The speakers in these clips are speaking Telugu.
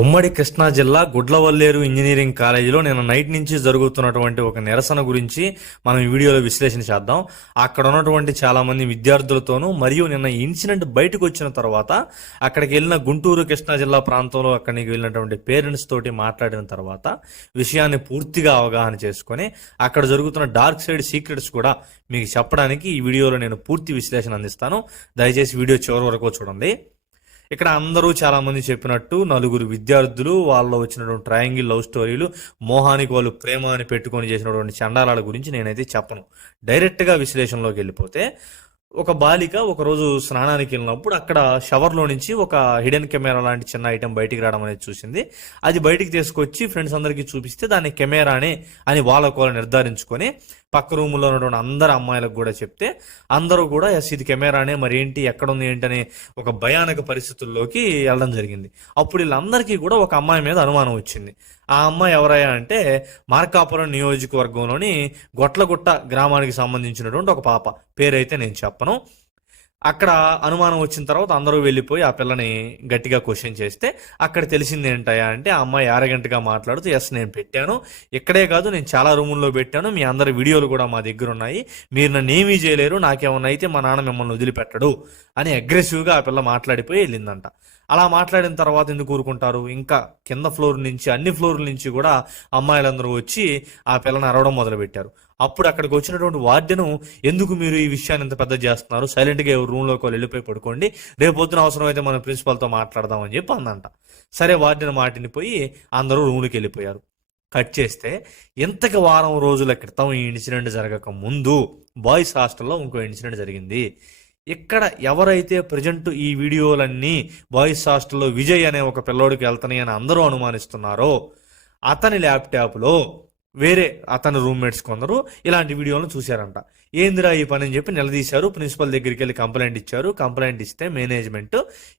ఉమ్మడి కృష్ణా జిల్లా గుడ్లవల్లేరు ఇంజనీరింగ్ కాలేజీలో నిన్న నైట్ నుంచి జరుగుతున్నటువంటి ఒక నిరసన గురించి మనం ఈ వీడియోలో విశ్లేషణ చేద్దాం. అక్కడ ఉన్నటువంటి చాలా మంది విద్యార్థులతోనూ మరియు నిన్న ఇన్సిడెంట్ బయటకు వచ్చిన తర్వాత అక్కడికి వెళ్ళిన గుంటూరు కృష్ణా జిల్లా ప్రాంతంలో అక్కడికి వెళ్ళినటువంటి పేరెంట్స్ తోటి మాట్లాడిన తర్వాత విషయాన్ని పూర్తిగా అవగాహన చేసుకొని అక్కడ జరుగుతున్న డార్క్ సైడ్ సీక్రెట్స్ కూడా మీకు చెప్పడానికి ఈ వీడియోలో నేను పూర్తి విశ్లేషణ అందిస్తాను. దయచేసి వీడియో చివరి వరకు చూడండి. ఇక్కడ అందరూ చాలా మంది చెప్పినట్టు నలుగురు విద్యార్థులు వాళ్ళలో వచ్చినటువంటి ట్రయాంగిల్ లవ్ స్టోరీలు, మోహానికి వాళ్ళు ప్రేమ అని పెట్టుకొని చేసినటువంటి చండాలాల గురించి నేనైతే చెప్పను. డైరెక్ట్గా విశ్లేషణలోకి వెళ్ళిపోతే, ఒక బాలిక ఒకరోజు స్నానానికి వెళ్ళినప్పుడు అక్కడ షవర్లో నుంచి ఒక హిడెన్ కెమెరా లాంటి చిన్న ఐటెం బయటికి రావడం అనేది చూసింది. అది బయటికి తీసుకొచ్చి ఫ్రెండ్స్ అందరికీ చూపిస్తే దాన్ని కెమెరానే అని వాళ్ళ నిర్ధారించుకొని పక్క రూములో ఉన్నటువంటి అందరు అమ్మాయిలకు కూడా చెప్తే అందరూ కూడా ఎస్ ఇది కెమెరానే, మరి ఏంటి ఎక్కడుంది ఏంటనే ఒక భయానక పరిస్థితుల్లోకి వెళ్ళడం జరిగింది. అప్పుడు వీళ్ళందరికీ కూడా ఒక అమ్మాయి మీద అనుమానం వచ్చింది. ఆ అమ్మాయి ఎవరయ్యా అంటే మార్కాపురం నియోజకవర్గంలోని గొట్లగుట్ట గ్రామానికి సంబంధించినటువంటి ఒక పాప. పేరైతే నేను చెప్పను. అక్కడ అనుమానం వచ్చిన తర్వాత అందరూ వెళ్ళిపోయి ఆ పిల్లని గట్టిగా క్వశ్చన్ చేస్తే అక్కడ తెలిసింది ఏంటయ్యా అంటే ఆ అమ్మాయి అరగంటగా మాట్లాడుతూ ఎస్ నేను పెట్టాను, ఇక్కడే కాదు నేను చాలా రూముల్లో పెట్టాను, మీ అందరి వీడియోలు కూడా మా దగ్గర ఉన్నాయి, మీరు నన్ను ఏమీ చేయలేరు, నాకేమన్నా అయితే మా నాన్న మిమ్మల్ని వదిలిపెట్టడు అని అగ్రెసివ్గా ఆ పిల్ల మాట్లాడిపోయి వెళ్ళిందంట. అలా మాట్లాడిన తర్వాత ఎందుకు ఊరుకుంటారు? ఇంకా కింద ఫ్లోర్ నుంచి అన్ని ఫ్లోర్ల నుంచి కూడా అమ్మాయిలందరూ వచ్చి ఆ పిల్లని అరవడం మొదలుపెట్టారు. అప్పుడు అక్కడికి వచ్చినటువంటి వార్డెను ఎందుకు మీరు ఈ విషయాన్ని ఇంత పెద్ద చేస్తున్నారు, సైలెంట్గా రూమ్లోకి వాళ్ళు వెళ్ళిపోయి పడుకోండి, రేపొద్దున అవసరం అయితే మన ప్రిన్సిపాల్తో మాట్లాడదామని చెప్పి అందంట. సరే వార్డెన్ మాటిని పోయి అందరూ రూమ్లోకి వెళ్ళిపోయారు. కట్ చేస్తే ఇంతకు వారం రోజుల క్రితం ఈ ఇన్సిడెంట్ జరగక ముందు బాయ్స్ హాస్టల్లో ఇంకో ఇన్సిడెంట్ జరిగింది. ఇక్కడ ఎవరైతే ప్రజెంట్ ఈ వీడియోలన్నీ బాయ్స్ హాస్టల్లో విజయ్ అనే ఒక పిల్లోడికి వెళ్తున్నాయని అందరూ అనుమానిస్తున్నారో అతని ల్యాప్టాప్లో వేరే అతని రూమ్మేట్స్ కొందరు ఇలాంటి వీడియోలను చూశారంట. ఏందిరా ఈ పని అని చెప్పి నిలదీశారు. ప్రిన్సిపల్ దగ్గరికి వెళ్ళి కంప్లైంట్ ఇచ్చారు. కంప్లైంట్ ఇస్తే మేనేజ్మెంట్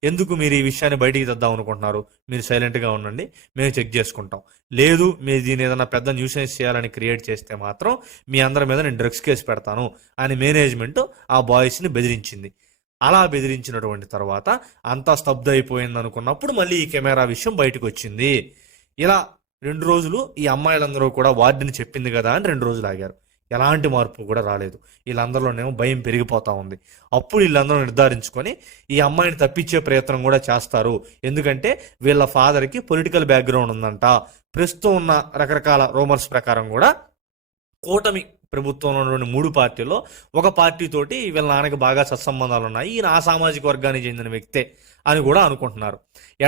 ఎందుకు మీరు ఈ విషయాన్ని బయటికి తెద్దాం అనుకుంటున్నారు, మీరు సైలెంట్గా ఉండండి, మేము చెక్ చేసుకుంటాం, లేదు మీరు దీని ఏదైనా పెద్ద న్యూసెన్స్ చేయాలని క్రియేట్ చేస్తే మాత్రం మీ అందరి మీద నేను డ్రగ్స్ కేసు పెడతాను అని మేనేజ్మెంట్ ఆ బాయ్స్ని బెదిరించింది. అలా బెదిరించినటువంటి తర్వాత అంతా స్తబ్ద అయిపోయింది అనుకున్నప్పుడు మళ్ళీ ఈ కెమెరా విషయం బయటకు వచ్చింది. ఇలా 2 రోజులు ఈ అమ్మాయిలందరూ కూడా వార్డెన్ చెప్పింది కదా అని 2 రోజులు ఆగారు. ఎలాంటి మార్పు కూడా రాలేదు. వీళ్ళందరిలోనేమో భయం పెరిగిపోతా ఉంది. అప్పుడు వీళ్ళందరూ నిర్ధారించుకొని ఈ అమ్మాయిని తప్పించే ప్రయత్నం కూడా చేస్తారు. ఎందుకంటే వీళ్ళ ఫాదర్కి పొలిటికల్ బ్యాక్గ్రౌండ్ ఉందంట. ప్రస్తుతం ఉన్న రకరకాల రూమర్స్ ప్రకారం కూడా కూటమి ప్రభుత్వంలో ఉన్నటువంటి 3 పార్టీల్లో ఒక పార్టీతోటి వీళ్ళ నాన్నకి బాగా సత్సంబంధాలు ఉన్నాయి, ఈయన ఆ సామాజిక వర్గానికి చెందిన వ్యక్తే అని కూడా అనుకుంటున్నారు.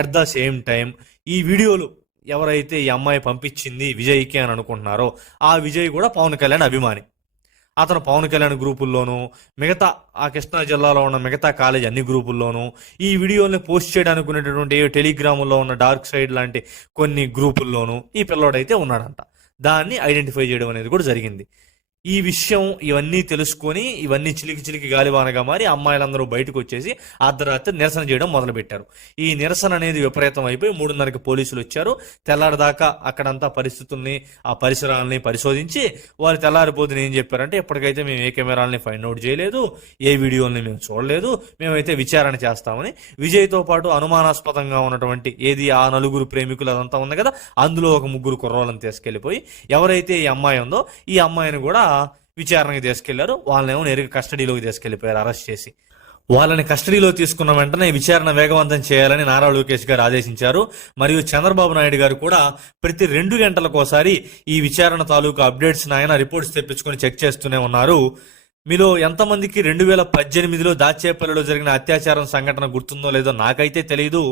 ఎట్ ద సేమ్ టైం ఈ వీడియోలు ఎవరైతే ఈ అమ్మాయి పంపించింది విజయ్కి అని అనుకుంటున్నారో ఆ విజయ్ కూడా పవన్ కళ్యాణ్ అభిమాని. అతను పవన్ కళ్యాణ్ గ్రూపుల్లోనూ మిగతా ఆ కృష్ణా జిల్లాలో ఉన్న మిగతా కాలేజ్ అన్ని గ్రూపుల్లోనూ ఈ వీడియోని పోస్ట్ చేయడానికి ఉన్నటువంటి టెలిగ్రాముల్లో ఉన్న డార్క్ సైడ్ లాంటి కొన్ని గ్రూపుల్లోనూ ఈ పిల్లోడైతే ఉన్నాడంట. దాన్ని ఐడెంటిఫై చేయడం అనేది కూడా జరిగింది. ఈ విషయం ఇవన్నీ తెలుసుకొని ఇవన్నీ చిలికి గాలివానగా మారి అమ్మాయిలందరూ బయటకు వచ్చేసి అర్ధరాత్రి నిరసన చేయడం మొదలుపెట్టారు. ఈ నిరసన అనేది విపరీతం అయిపోయి 3:30కి పోలీసులు వచ్చారు. తెల్లారిదాకా అక్కడంతా పరిస్థితుల్ని ఆ పరిసరాలని పరిశోధించి వారు తెల్లారిపోతున్న ఏం చెప్పారంటే ఎప్పటికైతే మేము ఏ కెమెరాలని ఫైండ్ అవుట్ చేయలేదు, ఏ వీడియోని మేము చూడలేదు, మేమైతే విచారణ చేస్తామని విజయ్తో పాటు అనుమానాస్పదంగా ఉన్నటువంటి ఏది ఆ నలుగురు ప్రేమికులు అదంతా ఉంది కదా, అందులో ఒక 3 కుర్రోళ్ళని తీసుకెళ్లిపోయి ఎవరైతే ఈ అమ్మాయి ఉందో ఈ అమ్మాయిని కూడా విచారణకి తీసుకెళ్లారు. వాళ్ళనేమో నేరుగా కస్టడీలోకి తీసుకెళ్లిపోయారు అరెస్ట్ చేసి. వాళ్ళని కస్టడీలో తీసుకున్న వెంటనే విచారణ వేగవంతం చేయాలని నారా లోకేష్ గారు ఆదేశించారు. మరియు చంద్రబాబు నాయుడు గారు కూడా ప్రతి 2 గంటలకోసారి ఈ విచారణ తాలూకు అప్డేట్స్ ఆయన రిపోర్ట్స్ తెప్పించుకొని చెక్ చేస్తూనే ఉన్నారు. మీలో ఎంతమందికి 2018లో దాచేపల్లిలో జరిగిన అత్యాచారం సంఘటన గుర్తుందో లేదో నాకైతే తెలియదు.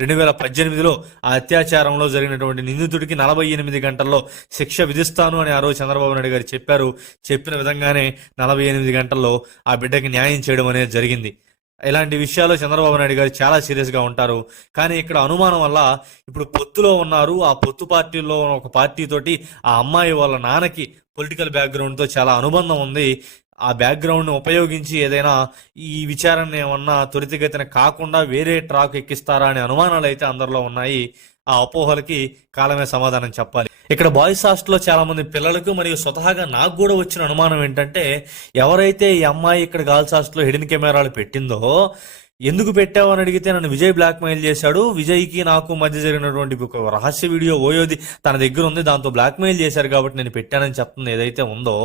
2018లో ఆ అత్యాచారంలో జరిగినటువంటి నిందితుడికి 48 గంటల్లో శిక్ష విధిస్తాను అని ఆ రోజు చంద్రబాబు నాయుడు గారు చెప్పారు. చెప్పిన విధంగానే 48 గంటల్లో ఆ బిడ్డకి న్యాయం చేయడం అనేది జరిగింది. ఇలాంటి విషయాల్లో చంద్రబాబు నాయుడు గారు చాలా సీరియస్గా ఉంటారు. కానీ ఇక్కడ అనుమానం వల్ల ఇప్పుడు పొత్తులో ఉన్నారు. ఆ పొత్తు పార్టీలో ఒక పార్టీతోటి ఆ అమ్మాయి వాళ్ళ నాన్నకి పొలిటికల్ బ్యాక్గ్రౌండ్తో చాలా అనుబంధం ఉంది. ఆ బ్యాక్గ్రౌండ్ని ఉపయోగించి ఏదైనా ఈ విచారణ ఏమన్నా త్వరితగతిన కాకుండా వేరే ట్రాక్ ఎక్కిస్తారా అనే అనుమానాలు అయితే అందరిలో ఉన్నాయి. ఆ అపోహలకి కాలమే సమాధానం చెప్పాలి. ఇక్కడ బాయ్స్ హాస్టల్లో చాలా మంది పిల్లలకు మరియు స్వతహాగా నాకు కూడా వచ్చిన అనుమానం ఏంటంటే ఎవరైతే ఈ అమ్మాయి ఇక్కడ గర్ల్స్ హాస్టల్లో హిడెన్ కెమెరాలు పెట్టిందో ఎందుకు పెట్టావు అని అడిగితే నన్ను విజయ్ బ్లాక్మెయిల్ చేశాడు. విజయ్కి నాకు మధ్య జరిగినటువంటి ఒక రహస్య వీడియో ఓయోది తన దగ్గర ఉంది, దాంతో బ్లాక్మెయిల్ చేశారు కాబట్టి నేను పెట్టానని చెప్తుంది ఏదైతే ఉందో.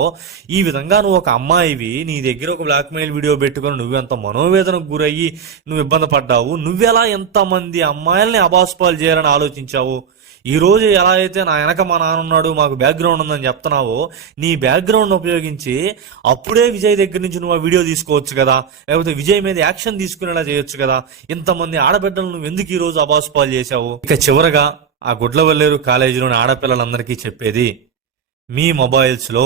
ఈ విధంగా నువ్వు ఒక అమ్మాయివి, నీ దగ్గర ఒక బ్లాక్మెయిల్ వీడియో పెట్టుకొని నువ్వెంత మనోవేదనకు గురయ్యి నువ్వు ఇబ్బంది పడ్డావు. నువ్వెలా ఎంతమంది అమ్మాయిల్ని అబాస్పాలు చేయాలని ఆలోచించావు? ఈ రోజు ఎలా అయితే నా వెనక మా నాన్న ఉన్నాడు, మాకు బ్యాక్గ్రౌండ్ ఉందని చెప్తున్నావో, నీ బ్యాక్గ్రౌండ్ ఉపయోగించి అప్పుడే విజయ్ దగ్గర నుంచి నువ్వు ఆ వీడియో తీసుకోవచ్చు కదా, లేకపోతే విజయ్ మీద యాక్షన్ తీసుకునేలా చేయొచ్చు కదా. ఇంతమంది ఆడబిడ్డలు నువ్వు ఎందుకు ఈ రోజు అబాస్పాలు చేశావు? ఇక చివరగా ఆ గుడ్లవల్లేరు కాలేజీలోని ఆడపిల్లలందరికీ చెప్పేది, మీ మొబైల్స్లో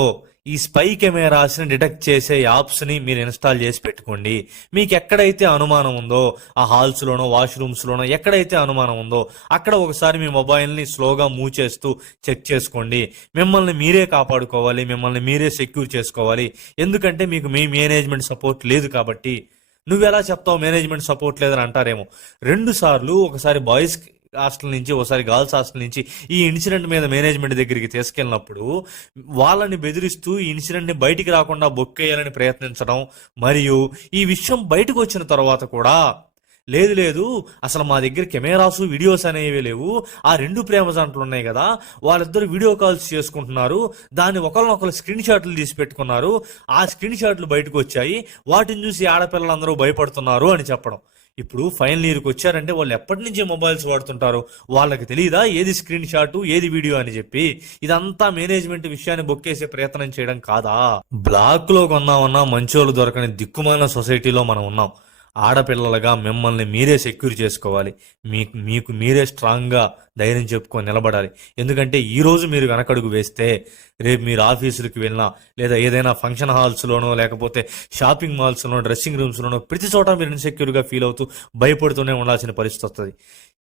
ఈ స్పై కెమెరాస్ని డిటెక్ట్ చేసే యాప్స్ని మీరు ఇన్స్టాల్ చేసి పెట్టుకోండి. మీకు ఎక్కడైతే అనుమానం ఉందో, ఆ హాల్స్లోనో వాష్రూమ్స్లోనో ఎక్కడైతే అనుమానం ఉందో అక్కడ ఒకసారి మీ మొబైల్ని స్లోగా మూవ్ చేస్తూ చెక్ చేసుకోండి. మిమ్మల్ని మీరే కాపాడుకోవాలి, మిమ్మల్ని మీరే సెక్యూర్ చేసుకోవాలి. ఎందుకంటే మీకు మీ మేనేజ్మెంట్ సపోర్ట్ లేదు కాబట్టి. నువ్వెలా చెప్తావు మేనేజ్మెంట్ సపోర్ట్ లేదని అంటారేమో. 2 సార్లు, ఒకసారి బాయ్స్ హాస్టల్ నుంచి, ఒకసారి గర్ల్స్ హాస్టల్ నుంచి ఈ ఇన్సిడెంట్ మీద మేనేజ్మెంట్ దగ్గరికి తీసుకెళ్ళినప్పుడు వాళ్ళని బెదిరిస్తూ ఈ ఇన్సిడెంట్ని బయటికి రాకుండా బొక్కేయాలని ప్రయత్నించడం, మరియు ఈ విషయం బయటకు వచ్చిన తర్వాత కూడా లేదు అసలు మా దగ్గర కెమెరాసు వీడియోస్ అనేవి లేవు, ఆ 2 ప్రేమ జంటలు ఉన్నాయి కదా వాళ్ళిద్దరు వీడియో కాల్స్ చేసుకుంటున్నారు, దాన్ని ఒకరినొకరు స్క్రీన్ షాట్లు తీసి పెట్టుకున్నారు, ఆ స్క్రీన్ షాట్లు బయటకు వచ్చాయి, వాటిని చూసి ఆడపిల్లలందరూ భయపడుతున్నారు అని చెప్పడం. ఇప్పుడు ఫైనల్ ఇయర్కి వచ్చారంటే వాళ్ళు ఎప్పటి నుంచి మొబైల్స్ వాడుతుంటారు, వాళ్ళకి తెలియదా ఏది స్క్రీన్ షాట్ ఏది వీడియో అని చెప్పి? ఇదంతా మేనేజ్మెంట్ విషయాన్ని బొక్కేసే ప్రయత్నం చేయడం కాదా? బ్లాక్ లో కొన్నామన్నా మంచోళ్ళు దొరకని దిక్కుమాలిన సొసైటీలో మనం ఉన్నాం. ఆడపిల్లలుగా మిమ్మల్ని మీరే సెక్యూర్ చేసుకోవాలి. మీకు మీరే స్ట్రాంగ్గా ధైర్యం చెప్పుకొని నిలబడాలి. ఎందుకంటే ఈరోజు మీరు వెనకడుగు వేస్తే రేపు మీరు ఆఫీసులకు వెళ్ళినా, లేదా ఏదైనా ఫంక్షన్ హాల్స్లోనో, లేకపోతే షాపింగ్ మాల్స్లోనో, డ్రెస్సింగ్ రూమ్స్లోనో, ప్రతి చోట మీరు ఇన్సెక్యూర్గా ఫీల్ అవుతూ భయపడుతూనే ఉండాల్సిన పరిస్థితి వస్తుంది.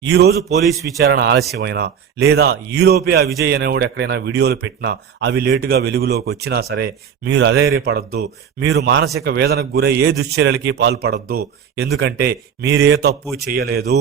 ఈ రోజు పోలీస్ విచారణ ఆలస్యమైనా, లేదా ఈలోపే ఆ విజయ్ అనేవాడు ఎక్కడైనా వీడియోలు పెట్టినా, అవి లేటుగా వెలుగులోకి వచ్చినా సరే మీరు అధైర్యపడద్దు. మీరు మానసిక వేదనకు గురై ఏ దుశ్చర్యలకి పాల్పడద్దు. ఎందుకంటే మీరే తప్పు చేయలేదు.